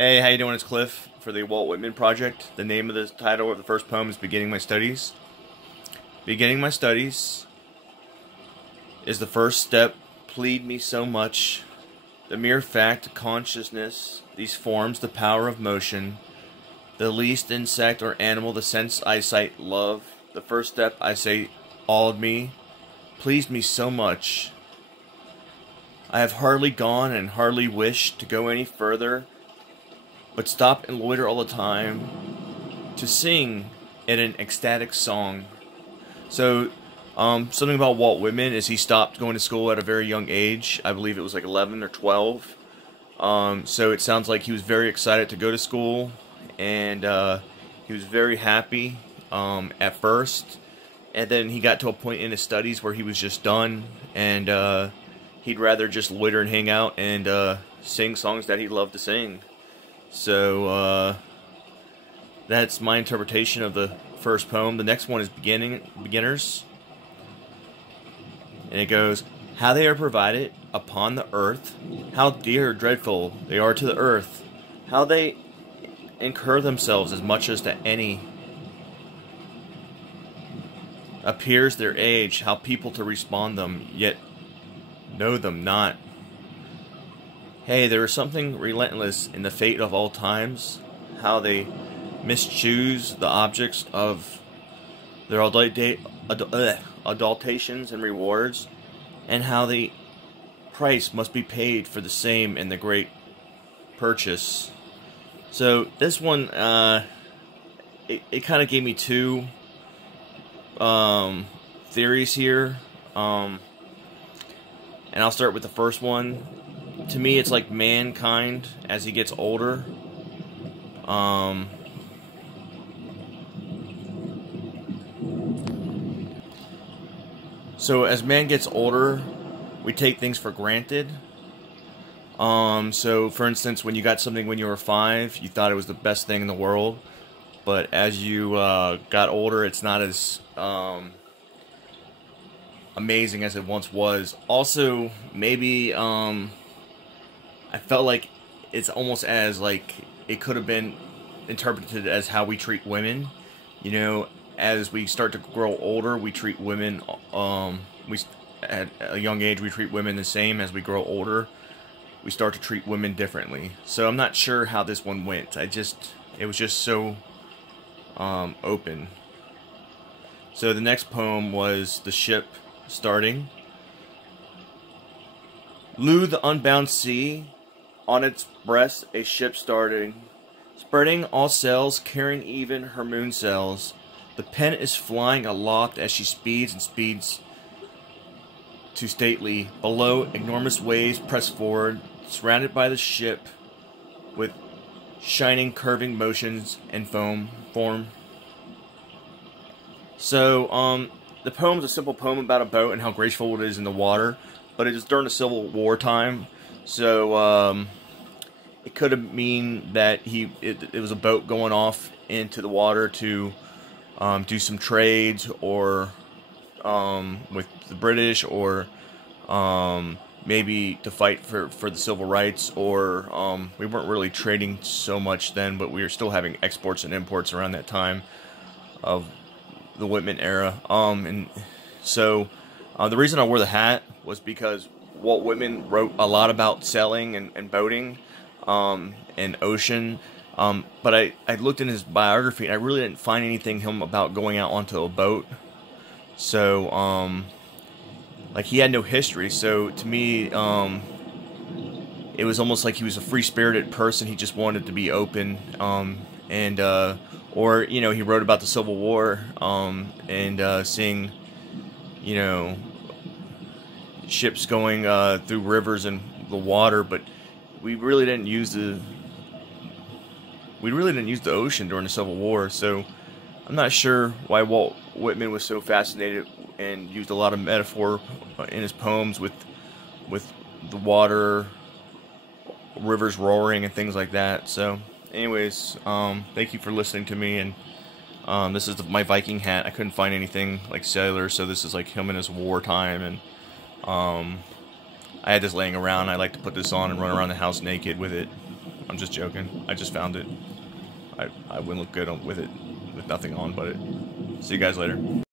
Hey, how you doing? It's Cliff for the Walt Whitman Project. The name of the title of the first poem is Beginning My Studies. Beginning my studies is the first step, plead me so much. The mere fact of consciousness, these forms, the power of motion, the least insect or animal, the sense, eyesight, love. The first step, I say, awed me, pleased me so much. I have hardly gone and hardly wished to go any further, but stop and loiter all the time to sing in an ecstatic song. So, something about Walt Whitman is he stopped going to school at a very young age. I believe it was like 11 or 12. So it sounds like he was very excited to go to school, and he was very happy at first. And then he got to a point in his studies where he was just done, and he'd rather just loiter and hang out and sing songs that he loved to sing. So that's my interpretation of the first poem. The next one is Beginners. And it goes, how they are provided upon the earth, how dear, dreadful they are to the earth, how they incur themselves as much as to any appears their age, how people to respond them, yet know them not. Hey, there is something relentless in the fate of all times, how they mischoose the objects of their adultations and rewards, and how the price must be paid for the same in the great purchase. So this one, it kind of gave me two theories here, and I'll start with the first one. To me, it's like mankind as he gets older. So as man gets older, we take things for granted. So for instance, when you got something when you were 5, you thought it was the best thing in the world. But as you got older, it's not as amazing as it once was. Also, maybe I felt like it's almost as like it could have been interpreted as how we treat women. You know, as we start to grow older, we treat women, at a young age, we treat women the same. As we grow older, we start to treat women differently. So I'm not sure how this one went. It was just so open. So the next poem was The Ship Starting. Lo, the unbound sea, on its breast a ship starting, spreading all sails, carrying even her moon sails. The pen is flying aloft as she speeds and speeds to stately. Below, enormous waves press forward, surrounded by the ship with shining, curving motions and form. So, the poem is a simple poem about a boat and how graceful it is in the water, but it is during the Civil War time, so it could have mean that it was a boat going off into the water to do some trades, or with the British, or maybe to fight for the civil rights, or we weren't really trading so much then, but we were still having exports and imports around that time of the Whitman era. And so the reason I wore the hat was because Walt Whitman wrote a lot about sailing and boating and ocean. But I looked in his biography and I really didn't find anything about going out onto a boat. So like he had no history. So to me, it was almost like he was a free-spirited person. He just wanted to be open. Or you know, he wrote about the Civil War and seeing, you know, ships going through rivers and the water, but we really didn't use the ocean during the Civil War. So I'm not sure why Walt Whitman was so fascinated and used a lot of metaphor in his poems with the water, rivers roaring and things like that. So anyways, thank you for listening to me, and this is my Viking hat. I couldn't find anything like sailor, so this is like him in his wartime, and I had this laying around. I like to put this on and run around the house naked with it. I'm just joking. I just found it. I wouldn't look good with it with nothing on, but it. See you guys later.